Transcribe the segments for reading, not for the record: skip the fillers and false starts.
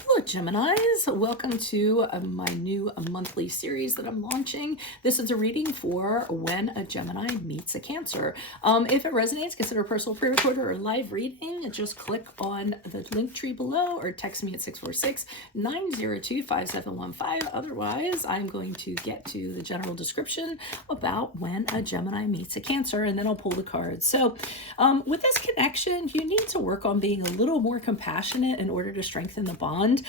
Hello, Geminis. Welcome to my new monthly series that I'm launching. This is a reading for when a Gemini meets a Cancer. If it resonates, consider a personal pre-recorder or live reading. Just click on the link tree below or text me at 646-902-5715. Otherwise, I'm going to get to the general description about when a Gemini meets a Cancer, and then I'll pull the cards. So with this connection, you need to work on being a little more compassionate in order to strengthen the bond,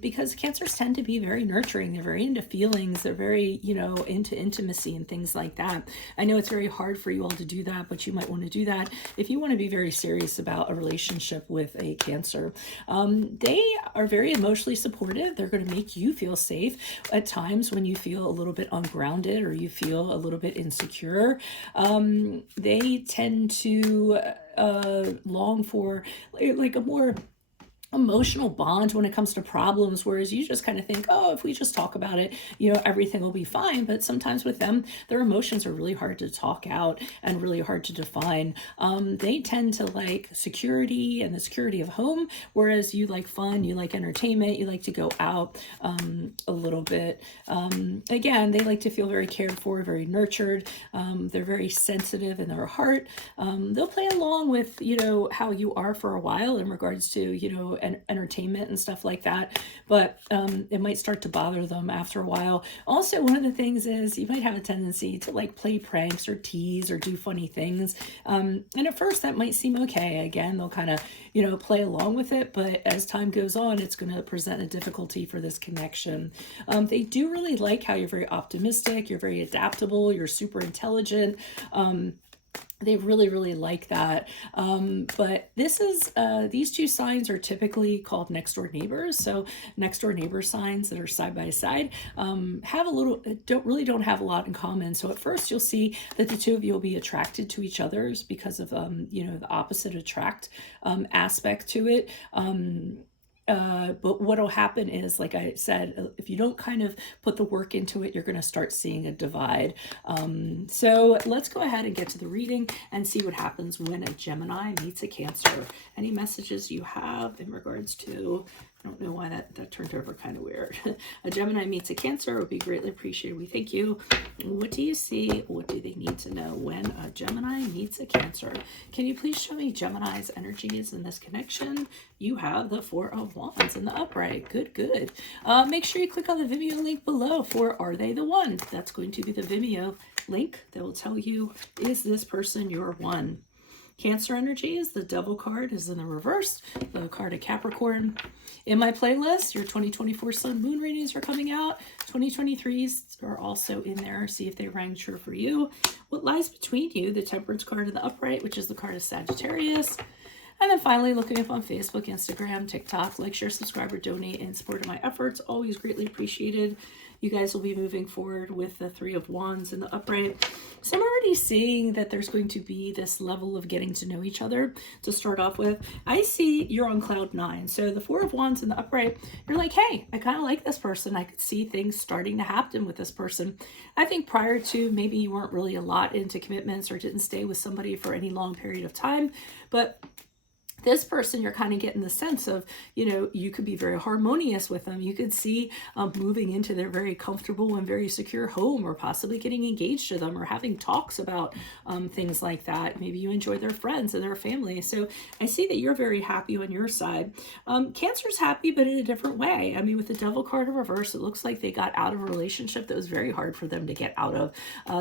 because Cancers tend to be very nurturing. They're very into feelings. They're very, into intimacy and things like that. I know it's very hard for you all to do that, but you might want to do that if you want to be very serious about a relationship with a Cancer. They are very emotionally supportive. They're going to make you feel safe at times when you feel a little bit ungrounded or you feel a little bit insecure. They tend to long for like a more emotional bond when it comes to problems, whereas you just kind of think, oh, if we just talk about it, everything will be fine. But sometimes with them, their emotions are really hard to talk out and really hard to define. They tend to like security and the security of home, whereas you like fun, you like entertainment, you like to go out a little bit. Again, they like to feel very cared for, very nurtured. They're very sensitive in their heart. They'll play along with how you are for a while in regards to and entertainment and stuff like that, but it might start to bother them after a while. Also, one of the things is you might have a tendency to like play pranks or tease or do funny things, and at first that might seem okay. Again, they'll kind of play along with it, but as time goes on, it's going to present a difficulty for this connection. They do really like how you're very optimistic, you're very adaptable, you're super intelligent. They really, really like that. But this is, these two signs are typically called next door neighbors. So next door neighbor signs that are side by side have a little, don't have a lot in common. So at first you'll see that the two of you will be attracted to each other's because of, the opposite attract aspect to it. But what'll happen is, like I said, if you don't kind of put the work into it, you're going to start seeing a divide. So let's go ahead and get to the reading and see what happens when a Gemini meets a Cancer. Any messages you have in regards to, I don't know why that turned over kind of weird. A Gemini meets a Cancer would be greatly appreciated. We thank you. What do you see? What do they need to know when a Gemini meets a Cancer? Can you please show me Gemini's energies in this connection? You have the Four of Wands in the upright. Good, good. Make sure you click on the Vimeo link below for Are They the One? That's going to be the Vimeo link that will tell you, is this person your one? Cancer energies, the Devil card is in the reverse, the card of Capricorn. In my playlist, your 2024 Sun Moon readings are coming out. 2023s are also in there. See if they rang true for you. What lies between you, the Temperance card in the upright, which is the card of Sagittarius. And then finally, looking up on Facebook, Instagram, TikTok, like, share, subscribe, or donate in support of my efforts. Always greatly appreciated. You guys will be moving forward with the Three of Wands in the upright. So I'm already seeing that there's going to be this level of getting to know each other to start off with. I see you're on cloud nine. So the Four of Wands in the upright, you're like, hey, I kind of like this person. I could see things starting to happen with this person. I think prior to, maybe you weren't really a lot into commitments or didn't stay with somebody for any long period of time, but this person, you're kind of getting the sense of, you could be very harmonious with them. You could see moving into their very comfortable and very secure home, or possibly getting engaged to them, or having talks about things like that. Maybe you enjoy their friends and their family. So I see that you're very happy on your side. Cancer's happy, but in a different way. I mean, with the Devil card in reverse, it looks like they got out of a relationship that was very hard for them to get out of.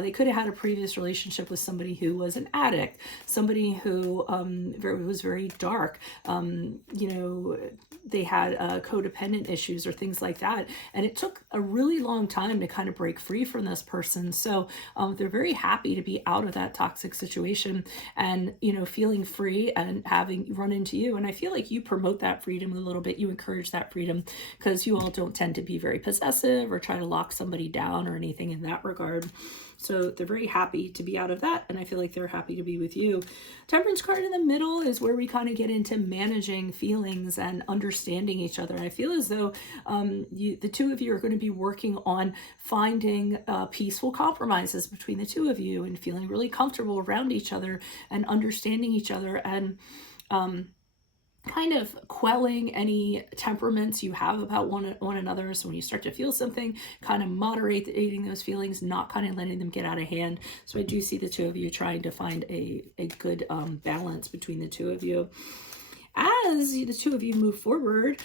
They could have had a previous relationship with somebody who was an addict, somebody who was very dark. They had codependent issues or things like that. And it took a really long time to kind of break free from this person. So they're very happy to be out of that toxic situation and, feeling free and having run into you. And I feel like you promote that freedom a little bit. You encourage that freedom because you all don't tend to be very possessive or try to lock somebody down or anything in that regard. So they're very happy to be out of that, and I feel like they're happy to be with you. Temperance card in the middle is where we kind of get into managing feelings and understanding each other. I feel as though the two of you are going to be working on finding peaceful compromises between the two of you and feeling really comfortable around each other and understanding each other and kind of quelling any temperaments you have about one another. So when you start to feel something, kind of moderating those feelings, not kind of letting them get out of hand. So I do see the two of you trying to find a good balance between the two of you. As the two of you move forward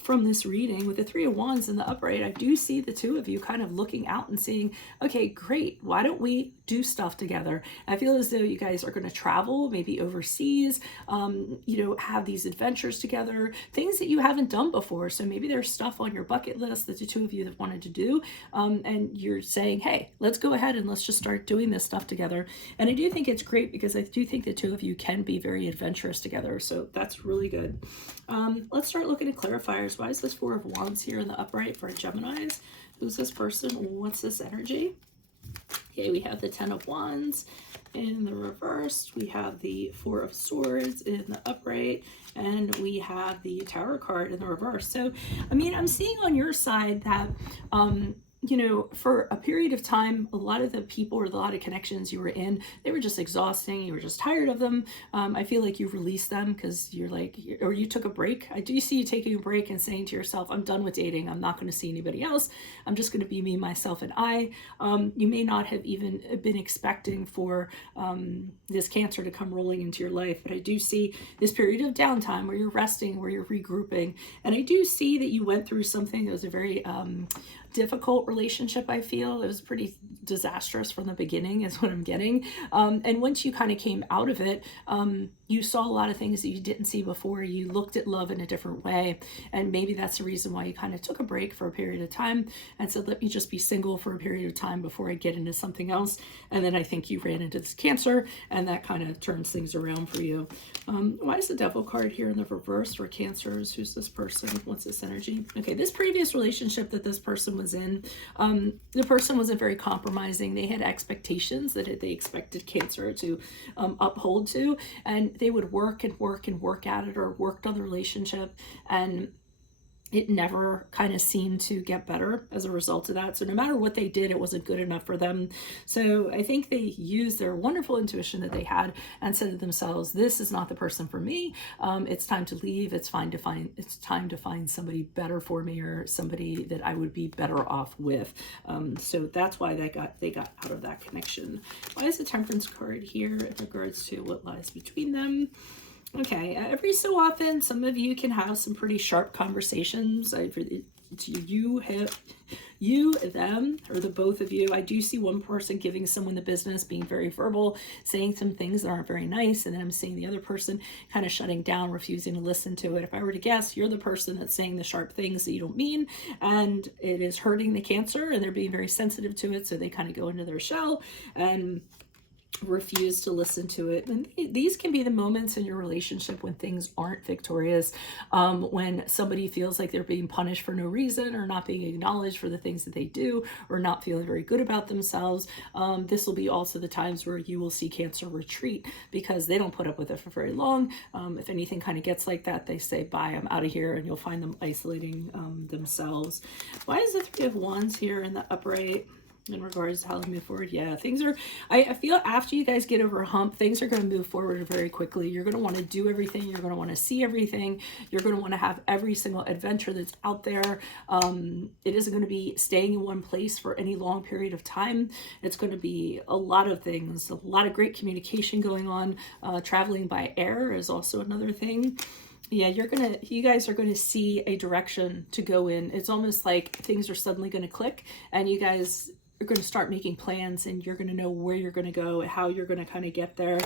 from this reading with the Three of Wands in the upright, I do see the two of you kind of looking out and saying, okay, great, why don't we do stuff together? I feel as though you guys are going to travel, maybe overseas, have these adventures together, things that you haven't done before. So maybe there's stuff on your bucket list that the two of you have wanted to do, and you're saying, hey, let's go ahead and let's just start doing this stuff together. And I do think it's great because I do think the two of you can be very adventurous together. So that's really good. Let's start looking at clarifiers. Why is this Four of Wands here in the upright for Geminis? Who's this person? What's this energy? Okay, we have the Ten of Wands in the reverse. We have the Four of Swords in the upright. And we have the Tower card in the reverse. So, I mean, I'm seeing on your side that for a period of time, a lot of the people or a lot of connections you were in, they were just exhausting. You were just tired of them. I feel like you released them because you're like, or you took a break. I do see you taking a break and saying to yourself, I'm done with dating. I'm not going to see anybody else. I'm just going to be me, myself, and I. You may not have even been expecting for this Cancer to come rolling into your life, but I do see this period of downtime where you're resting, where you're regrouping. And I do see that you went through something that was a very difficult relationship. I feel it was pretty disastrous from the beginning is what I'm getting. And once you kind of came out of it, you saw a lot of things that you didn't see before. You looked at love in a different way. And maybe that's the reason why you kind of took a break for a period of time and said, let me just be single for a period of time before I get into something else. And then I think you ran into this Cancer and that kind of turns things around for you. Why is the Devil card here in the reverse for Cancers? Who's this person? What's this energy? Okay, this previous relationship that this person was in, the person wasn't very compromising. They had expectations that they expected Cancer to uphold to, and they would work and work and work at it or worked on the relationship, and it never kind of seemed to get better as a result of that. So no matter what they did, it wasn't good enough for them. So I think they used their wonderful intuition that they had and said to themselves, this is not the person for me. It's time to leave. It's time to find somebody better for me or somebody that I would be better off with. So that's why they got out of that connection. Why is the Temperance card here in regards to what lies between them? Okay, every so often, some of you can have some pretty sharp conversations. You, them, or the both of you. I do see one person giving someone the business, being very verbal, saying some things that aren't very nice, and then I'm seeing the other person kind of shutting down, refusing to listen to it. If I were to guess, you're the person that's saying the sharp things that you don't mean, and it is hurting the Cancer, and they're being very sensitive to it, so they kind of go into their shell and refuse to listen to it. And these can be the moments in your relationship when things aren't victorious, when somebody feels like they're being punished for no reason or not being acknowledged for the things that they do or not feeling very good about themselves. This will be also the times where you will see Cancer retreat because they don't put up with it for very long. If anything kind of gets like that, they say, bye, I'm out of here, and you'll find them isolating themselves. Why is the Three of Wands here in the upright in regards to how to move forward? Yeah, things are, I feel after you guys get over a hump, things are going to move forward very quickly. You're going to want to do everything. You're going to want to see everything. You're going to want to have every single adventure that's out there. It isn't going to be staying in one place for any long period of time. It's going to be a lot of things, a lot of great communication going on. Traveling by air is also another thing. Yeah, you guys are going to see a direction to go in. It's almost like things are suddenly going to click, and you guys are going to start making plans, and you're going to know where you're going to go, how you're going to kind of get there.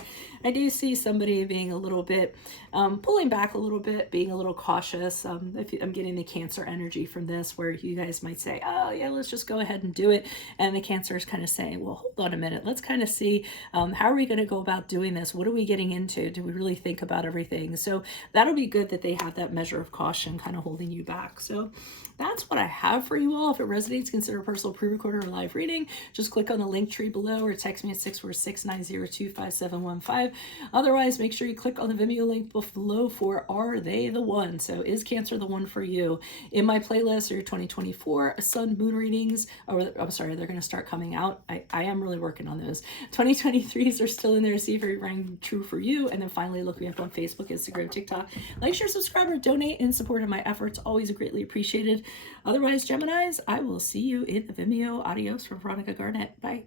I do see somebody being a little bit, pulling back a little bit, being a little cautious. I'm getting the Cancer energy from this, where you guys might say, oh yeah, let's just go ahead and do it. And the Cancer is kind of saying, well, hold on a minute. Let's kind of see, how are we going to go about doing this? What are we getting into? Do we really think about everything? So that'll be good that they have that measure of caution kind of holding you back. So that's what I have for you all. If it resonates, consider a personal pre-recorder or live reading. reading, just click on the link tree below or text me at 646-902-5715. Otherwise, make sure you click on the Vimeo link below for Are They the One? So is Cancer the one for you? In my playlist are your 2024 Sun Moon readings. Oh, I'm sorry, they're going to start coming out. I am really working on those. 2023s are still in there. See if it rang true for you. And then finally, look me up on Facebook, Instagram, TikTok. Like, share, subscribe, or donate in support of my efforts. Always greatly appreciated. Otherwise, Geminis, I will see you in the Vimeo. Adios from Veronica Garnett. Bye.